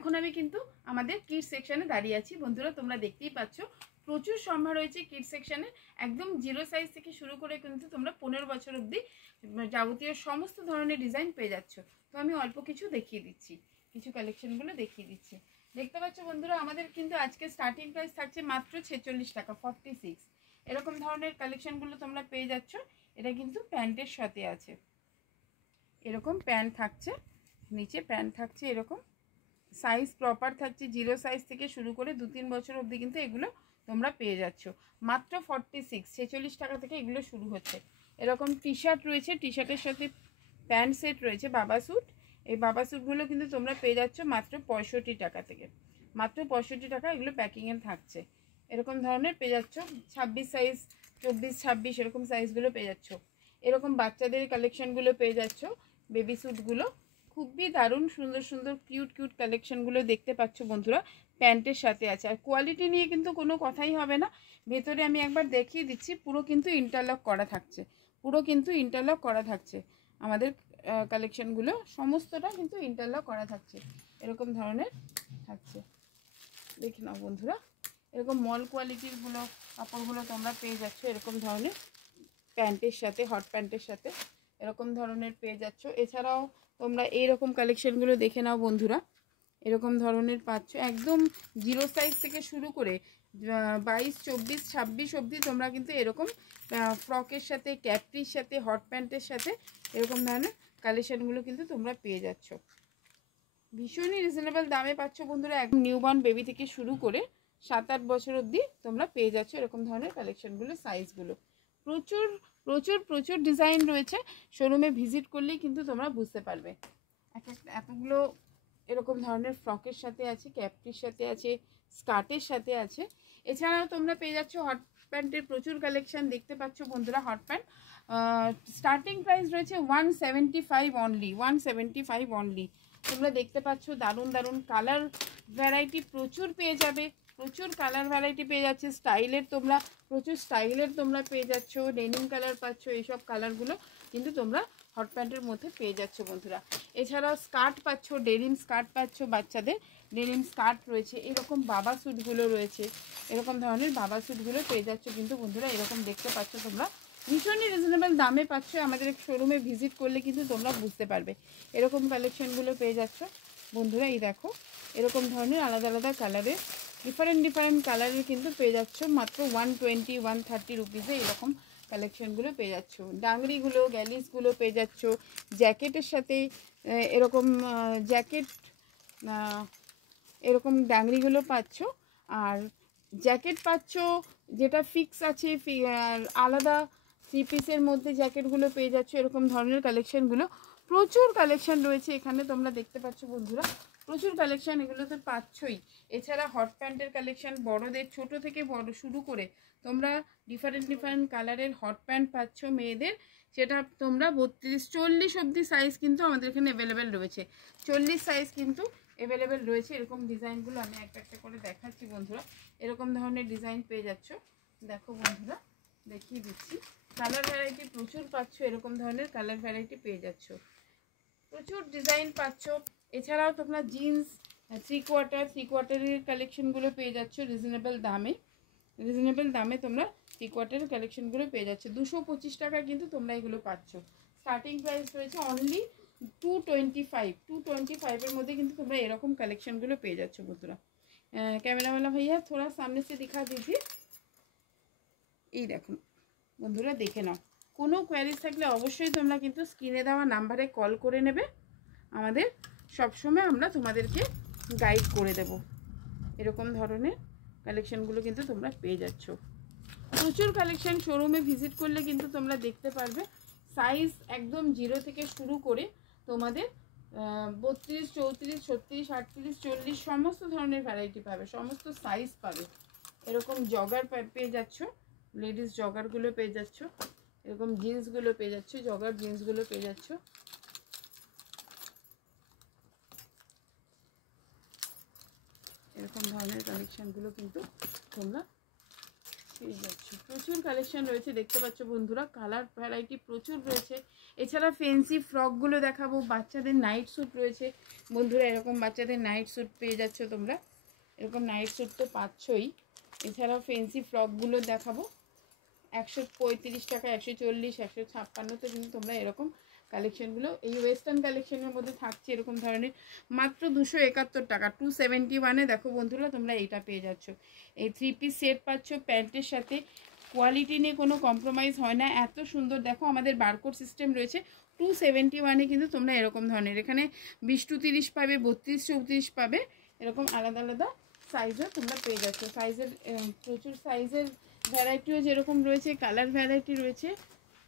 এখন আমি কিন্তু আমাদের কিডস সেকশনে দাঁড়িয়ে আছি বন্ধুরা, তোমরা দেখতেই পাচ্ছ প্রচুর সম্ভার রয়েছে কিডস সেকশনে। একদম 0 সাইজ থেকে শুরু করে কিন্তু তোমরা 15 বছর অবধি যাবতীয় সমস্ত ধরনের ডিজাইন পেয়ে যাচ্ছ। তো আমি অল্প কিছু দেখিয়ে দিচ্ছি, কিছু কালেকশনগুলো দেখিয়ে দিচ্ছি। দেখতে পাচ্ছ বন্ধুরা, আমাদের কিন্তু আজকে স্টার্টিং প্রাইস থাকছে মাত্র 46 টাকা, 46। এরকম ধরনের কালেকশনগুলো তোমরা পেয়ে যাচ্ছ। এটা কিন্তু প্যান্টের সাথে আছে, এরকম প্যান্ট থাকছে, নিচে প্যান্ট থাকছে, এরকম সাইজ প্রপার থাকছে। 0 সাইজ থেকে শুরু করে 2-3 বছর অবধি কিন্তু এগুলো তোমরা পেয়ে যাচ্ছ মাত্র 46 টাকা থেকে এগুলো শুরু হচ্ছে। এরকম টি শার্ট রয়েছে, টি শার্টের সাথে প্যান্ট সেট রয়েছে, বাবা স্যুট। এই বাবা স্যুটগুলো কিন্তু তোমরা পেয়ে যাচ্ছ মাত্র 65 টাকা থেকে, মাত্র 65 টাকা। এগুলো প্যাকিংয়ে থাকছে, এরকম ধরনের পেয়ে যাচ্ছ। 26 সাইজ, 24, 26 এরকম সাইজগুলো পেয়ে যাচ্ছ। এরকম বাচ্চাদের কালেকশনগুলো পেয়ে যাচ্ছ, বেবি স্যুটগুলো খুবই দারুণ সুন্দর সুন্দর কিউট কিউট কালেকশনগুলো দেখতে পাচ্ছ বন্ধুরা, প্যান্টের সাথে আছে। আর কোয়ালিটি নিয়ে কিন্তু কোনো কথাই হবে না। ভেতরে আমি একবার দেখিয়ে দিচ্ছি, পুরো কিন্তু ইন্টারলক করা থাকছে, পুরো কিন্তু ইন্টারলক করা থাকছে। আমাদের কালেকশনগুলো সমস্তটা কিন্তু ইন্টারলক করা থাকছে, এরকম ধরনের থাকছে। দেখে নাও বন্ধুরা, এরকম মল কোয়ালিটিরগুলো কাপড়গুলো তোমরা পেয়ে যাচ্ছ এরকম ধরনের প্যান্টের সাথে, হট প্যান্টের সাথে এরকম ধরনের পেয়ে যাচ্ছ। এছাড়াও তোমরা এইরকম কালেকশনগুলো দেখে নাও বন্ধুরা, এরকম ধরনের পাচ্ছ একদম 0 সাইজ থেকে শুরু করে 22, 24, 26 অবধি তোমরা কিন্তু এরকম ফ্রকের সাথে, ক্যাপরির সাথে, হট প্যান্টের সাথে এরকম ধরনের কালেকশনগুলো কিন্তু তোমরা পেয়ে যাচ্ছ। ভীষণই রিজনেবল দামে পাচ্ছ বন্ধুরা। একদম নিউবর্ন বেবি থেকে শুরু করে 7-8 বছর অবধি তোমরা পেয়ে যাচ্ছ এরকম ধরনের কালেকশনগুলো, সাইজগুলো। প্রচুর প্রচুর প্রচুর ডিজাইন রয়েছে, শোরুমে ভিজিট করলেই কিন্তু তোমরা বুঝতে পারবে। এতগুলো এরকম ধরনের ফ্রকের সাথে আছে, ক্যাপটির সাথে আছে, স্কার্টের সাথে আছে। এছাড়াও তোমরা পেয়ে যাচ্ছ হট প্যান্টের প্রচুর কালেকশন দেখতে পাচ্ছ বন্ধুরা। হট প্যান্ট স্টার্টিং প্রাইস রয়েছে 175 অনলি, 175 অনলি। তোমরা দেখতে পাচ্ছ দারুণ দারুণ কালার ভ্যারাইটি প্রচুর পেয়ে যাবে, প্রচুর কালার ভ্যারাইটি পেয়ে যাচ্ছে। স্টাইলের তোমরা প্রচুর স্টাইলের তোমরা পেয়ে যাচ্ছ, ডেনিম কালার পাচ্ছ, এইসব কালারগুলো কিন্তু তোমরা হট প্যান্টের মধ্যে পেয়ে যাচ্ছ বন্ধুরা। এছাড়াও স্কার্ট পাচ্ছ, ডেনিম স্কার্ট পাচ্ছ, বাচ্চাদের ডেনিম স্কার্ট রয়েছে। এরকম বাবা স্যুটগুলো রয়েছে, এরকম ধরনের বাবা স্যুটগুলো পেয়ে যাচ্ছ কিন্তু বন্ধুরা। এরকম দেখতে পাচ্ছ তোমরা, ভীষণই রিজনেবল দামে পাচ্ছ। আমাদের শোরুমে ভিজিট করলে কিন্তু তোমরা বুঝতে পারবে। এরকম কালেকশনগুলো পেয়ে যাচ্ছ বন্ধুরা। এই দেখো, এরকম ধরনের আলাদা আলাদা কালারের, ডিফারেন্ট ডিফারেন্ট কালারের কিন্তু পেয়ে যাচ্ছ মাত্র 120, 130 রুপিসে এরকম কালেকশনগুলো পেয়ে যাচ্ছ। ডাংরিগুলো, গ্যালিসগুলো পেয়ে যাচ্ছ জ্যাকেটের সাথে, এরকম জ্যাকেট, এরকম ডাংরিগুলো পাচ্ছ। আর জ্যাকেট পাচ্ছ যেটা ফিক্স আছে, আলাদা 3 পিসের মধ্যে জ্যাকেটগুলো পেয়ে যাচ্ছ। এরকম ধরনের কালেকশনগুলো প্রচুর কালেকশন রয়েছে এখানে, তোমরা দেখতে পাচ্ছ বন্ধুরা, প্রচুর কালেকশন এগুলো তো পাচ্ছই। এছাড়া হট প্যান্টের কালেকশন বড়দের, ছোট থেকে বড় শুরু করে তোমরা ডিফারেন্ট ডিফারেন্ট কালারের হট প্যান্ট পাচ্ছ মেয়েদের। সেটা তোমরা 32, 40 অবধি সাইজ কিন্তু আমাদের এখানে অ্যাভেলেবেল রয়েছে, 40 সাইজ কিন্তু অ্যাভেলেবেল রয়েছে। এরকম ডিজাইনগুলো আমি একটা একটা করে দেখাচ্ছি বন্ধুরা, এরকম ধরনের ডিজাইন পেয়ে যাচ্ছ। দেখো বন্ধুরা, দেখিয়ে দিচ্ছি, কালার ভ্যারাইটি প্রচুর পাচ্ছ, এরকম ধরনের কালার ভ্যারাইটি পেয়ে যাচ্ছ, প্রচুর ডিজাইন পাচ্ছ। এছাড়াও তোমরা জিন্স, 3 কোয়ার্টারের কালেকশনগুলো পেয়ে যাচ্ছ রিজনেবল দামে, রিজনেবল দামে তোমরা 3 কোয়ার্টারের কালেকশনগুলো পেয়ে যাচ্ছ। 225 টাকায় কিন্তু তোমরা এগুলো পাচ্ছ। স্টার্টিং প্রাইস রয়েছে অনলি 225, 225-এর মধ্যে কিন্তু তোমরা এরকম কালেকশনগুলো পেয়ে যাচ্ছ বন্ধুরা। ক্যামেরাওয়ালা ভাইয়া থোড়া সামনে সে দিখা দিজিয়ে। এই দেখুন বন্ধুরা, দেখে নাও। কোনো কোয়ারিজ থাকলে অবশ্যই তোমরা কিন্তু স্ক্রিনে দেওয়া নাম্বারে কল করে নেবে, আমাদের সবসময় আমরা তোমাদেরকে গাইড করে দেব। এরকম ধরনের কালেকশনগুলো কিন্তু তোমরা পেয়ে যাচ্ছ, প্রচুর কালেকশন। শোরুমে ভিজিট করলে কিন্তু তোমরা দেখতে পারবে। সাইজ একদম 0 থেকে শুরু করে তোমাদের 32, 34, 36, 38, 40 সমস্ত ধরনের ভ্যারাইটি পাবে, সমস্ত সাইজ পাবে। এরকম জগার পেয়ে যাচ্ছ, লেডিস জগারগুলো পেয়ে যাচ্ছ, এরকম জিন্সগুলো পেয়ে যাচ্ছ, জগার জিন্সগুলো পেয়ে যাচ্ছ। এরকম ধরনের কালেকশনগুলো কিন্তু তোমরা পেয়ে যাচ্ছে। প্রচুর কালেকশন রয়েছে দেখতে পাচ্ছ বন্ধুরা, কালার ভ্যারাইটি প্রচুর রয়েছে। এছাড়া ফ্যান্সি ফ্রকগুলো দেখাবো, বাচ্চাদের নাইট স্যুট রয়েছে বন্ধুরা, এরকম বাচ্চাদের নাইট স্যুট পেয়ে যাচ্ছ তোমরা, এরকম নাইট স্যুট তো পাচ্ছই। এছাড়াও ফ্যান্সি ফ্রকগুলো দেখাবো 135 টাকা, 140, 156 কিন্তু তোমরা এরকম কালেকশনগুলো এই ওয়েস্টার্ন কালেকশনের মধ্যে থাকছে এরকম ধরনের মাত্র 271 টাকা, 271-এ দেখো বন্ধুরা তোমরা এইটা পেয়ে যাচ্ছ। এই 3 পিস সেট পাচ্ছ প্যান্টের সাথে, কোয়ালিটি নিয়ে কোনো কম্প্রোমাইজ হয় না, এত সুন্দর। দেখো আমাদের বারকোড সিস্টেম রয়েছে। 271-এ কিন্তু তোমরা এরকম ধরনের, এখানে 20-30 পাবে, 32-34 পাবে, এরকম আলাদা আলাদা সাইজও তোমরা পেয়ে যাচ্ছ। সাইজের প্রচুর সাইজের ভ্যারাইটিও যেরকম রয়েছে, কালার ভ্যারাইটি রয়েছে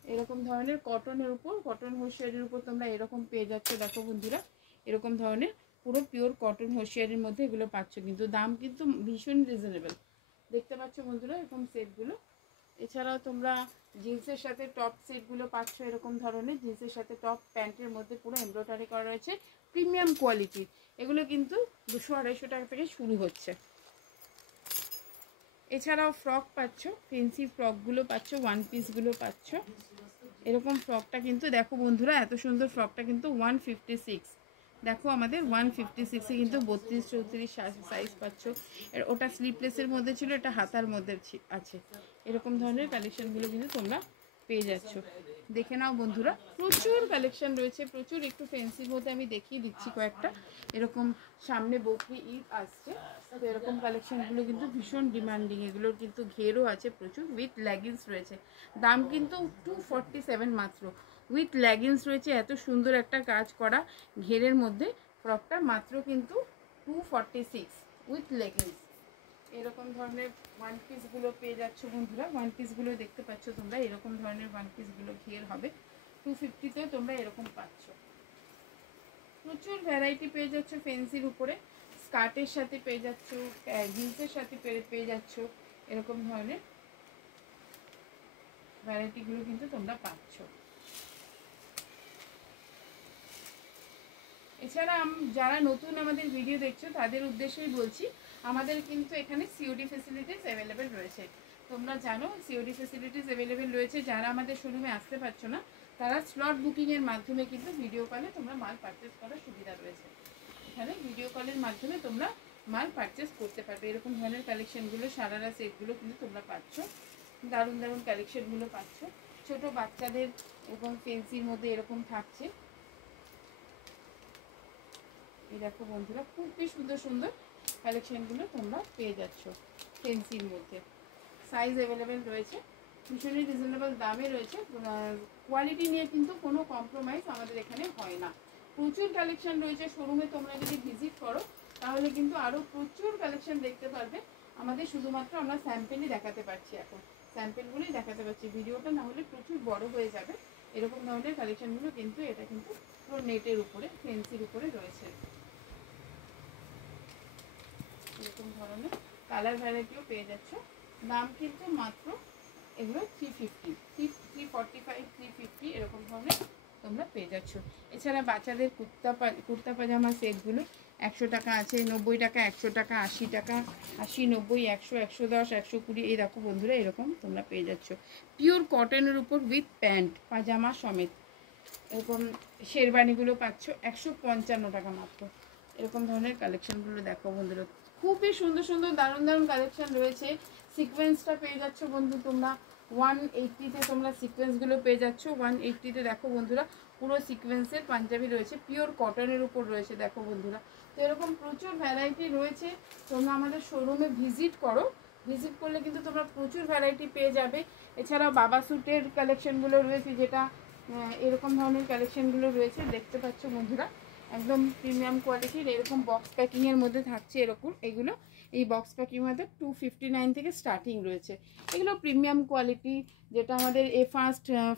এরকম ধরনের। কটনের উপর, কটন হোশিয়ারির উপর তোমরা এরকম পেয়ে যাচ্ছ। দেখো বন্ধুরা এরকম ধরনের পুরো পিওর কটন হোশিয়ারির মধ্যে এগুলো পাচ্ছ, কিন্তু দাম কিন্তু ভীষণ রিজনেবল দেখতে পাচ্ছ বন্ধুরা এরকম সেটগুলো। এছাড়াও তোমরা জিন্সের সাথে টপ সেটগুলো পাচ্ছ এরকম ধরনের, জিন্সের সাথে টপ প্যান্টের মধ্যে পুরো এমব্রয়ডারি করা রয়েছে, প্রিমিয়াম কোয়ালিটি। এগুলো কিন্তু 200-250 টাকা থেকে শুরু হচ্ছে। এছাড়াও ফ্রক পাচ্ছ, ফেন্সি ফ্রকগুলো পাচ্ছ, ওয়ান পিসগুলো পাচ্ছ এরকম। ফ্রকটা কিন্তু দেখো বন্ধুরা, এত সুন্দর ফ্রকটা কিন্তু 156, দেখো আমাদের 156-এ কিন্তু 32-34 সাইজ পাচ্ছ। ওটা স্লিপলেসের মধ্যে ছিল, এটা হাতার মধ্যে আছে, এরকম ধরনের কালেকশনগুলো কিন্তু তোমরা পেয়ে যাচ্ছ। দেখে নাও বন্ধুরা, প্রচুর কালেকশন রয়েছে প্রচুর। একটু ফ্যান্সির মধ্যে আমি দেখিয়ে দিচ্ছি কয়েকটা, এরকম সামনে বকরি ঈদ আসছে, তো এরকম কালেকশনগুলো কিন্তু ভীষণ ডিমান্ডিং। এগুলোর কিন্তু ঘেরও আছে প্রচুর, উইথ লেগিংস রয়েছে। দাম কিন্তু 247 মাত্র, উইথ লেগিংস রয়েছে। এত সুন্দর একটা কাজ করা ঘেরের মধ্যে ফ্রকটা মাত্র কিন্তু 246 উইথ লেগিংস। এরকম ধরনের ওয়ান পিসগুলো পেয়ে যাচ্ছ বন্ধুরা, ওয়ান পিসগুলো দেখতে পাচ্ছ তোমরা, এরকম ধরনের ওয়ান পিসগুলো ঘের হবে 250-তেও তোমরা এরকম পাচ্ছ। প্রচুর ভ্যারাইটি পেয়ে যাচ্ছ ফেন্সির উপরে, স্কার্টের সাথে পেয়ে যাচ্ছ, জিন্সের সাথে পেয়ে যাচ্ছ, এরকম ধরনের ভ্যারাইটিগুলো কিন্তু তোমরা পাচ্ছ। এছাড়া যারা নতুন আমাদের ভিডিও দেখছো তাদের উদ্দেশ্যেই বলছি, আমাদের কিন্তু এখানে সিওডি ফেসিলিটিস অ্যাভেলেবেল রয়েছে। তোমরা জানো সিওডি ফেসিলিটিস অ্যাভেলেবেল রয়েছে। যারা আমাদের শোরুমে আসতে পারছো না তারা স্লট বুকিংয়ের মাধ্যমে কিন্তু ভিডিও কলে তোমরা মাল পারচেস করার সুবিধা রয়েছে। এখানে ভিডিও কলের মাধ্যমে তোমরা মাল পারচেস করতে পারবে। এরকম ধরনের কালেকশনগুলো, সারারা সেটগুলো কিন্তু তোমরা পাচ্ছ, দারুণ দারুণ কালেকশনগুলো পাচ্ছ। ছোট বাচ্চাদের এবং ফেন্সির মধ্যে এরকম থাকছে। এই দেখো বন্ধুরা, খুবই সুন্দর সুন্দর কালেকশনগুলো তোমরা পেয়ে যাচ্ছ ফেন্সির মধ্যে। সাইজ অ্যাভেলেবেল রয়েছে, ভীষণই রিজনেবল দামে রয়েছে। কোয়ালিটি নিয়ে কিন্তু কোনো কম্প্রোমাইজ আমাদের এখানে হয় না। প্রচুর কালেকশন রয়েছে শোরুমে, তোমরা যদি ভিজিট করো তাহলে কিন্তু আরও প্রচুর কালেকশন দেখতে পারবে। আমাদের শুধুমাত্র আমরা স্যাম্পেলই দেখাতে পারছি, এখন স্যাম্পেলগুলোই দেখাতে পারছি, ভিডিওটা না হলে প্রচুর বড় হয়ে যাবে। এরকম ধরনের কালেকশনগুলো কিন্তু এটা কিন্তু পুরো নেটের উপরে, ফেন্সির উপরে রয়েছে। এরকম ধরনের কালার ভ্যারাইটিও পেয়ে যাচ্ছ। দাম কিন্তু মাত্র এগুলো 350, 345, 350 এরকম ধরনের তোমরা পেয়ে যাচ্ছ। এছাড়া বাচ্চাদের কুর্তা পাজামা সেটগুলো 100 টাকা আছে, 90 টাকা, 100 টাকা, 80 টাকা, 80, 90, 100, 110, 120। এই দেখো বন্ধুরা এরকম তোমরা পেয়ে যাচ্ছ পিওর কটনের উপর উইথ প্যান্ট পাজামা সমেত। এরকম শেরবানিগুলো পাচ্ছ 155 টাকা মাত্র। এরকম ধরনের কালেকশনগুলো দেখো বন্ধুরা, খুবই সুন্দর সুন্দর দারুণ দারুণ কালেকশন রয়েছে। সিকোয়েন্সটা পেয়ে যাচ্ছ বন্ধু তোমরা 180-তে, তোমরা সিকোয়েন্সগুলো পেয়ে যাচ্ছ 180-তে। দেখো বন্ধুরা পুরো সিকোয়েন্সের পাঞ্জাবি রয়েছে, পিওর কটনের উপর রয়েছে দেখো বন্ধুরা। তো এরকম প্রচুর ভ্যারাইটি রয়েছে, তোমরা আমাদের শোরুমে ভিজিট করো, ভিজিট করলে কিন্তু তোমরা প্রচুর ভ্যারাইটি পেয়ে যাবে। এছাড়াও বাবা স্যুটের কালেকশনগুলো রয়েছে, যেটা এরকম ধরনের কালেকশনগুলো রয়েছে দেখতে পাচ্ছ বন্ধুরা, একদম প্রিমিয়াম কোয়ালিটির। এরকম বক্স প্যাকিংয়ের মধ্যে থাকছে এরকম, এগুলো এই বক্স প্যাকিংয়ের মধ্যে 259 থেকে স্টার্টিং রয়েছে। এগুলো প্রিমিয়াম কোয়ালিটি, যেটা আমাদের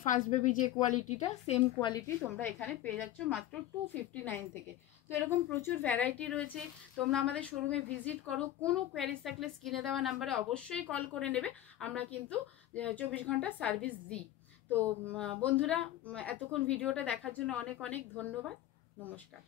ফার্স্ট বেবি যে কোয়ালিটিটা, সেম কোয়ালিটি তোমরা এখানে পেয়ে যাচ্ছ মাত্র 259 থেকে। তো এরকম প্রচুর ভ্যারাইটি রয়েছে, তোমরা আমাদের শোরুমে ভিজিট করো। কোনো কোয়ারিজ থাকলে স্ক্রিনে দেওয়া নাম্বারে অবশ্যই কল করে নেবে, আমরা কিন্তু 24 ঘন্টা সার্ভিস দিই। তো বন্ধুরা এতক্ষণ ভিডিওটা দেখার জন্য অনেক অনেক ধন্যবাদ, নমস্কার।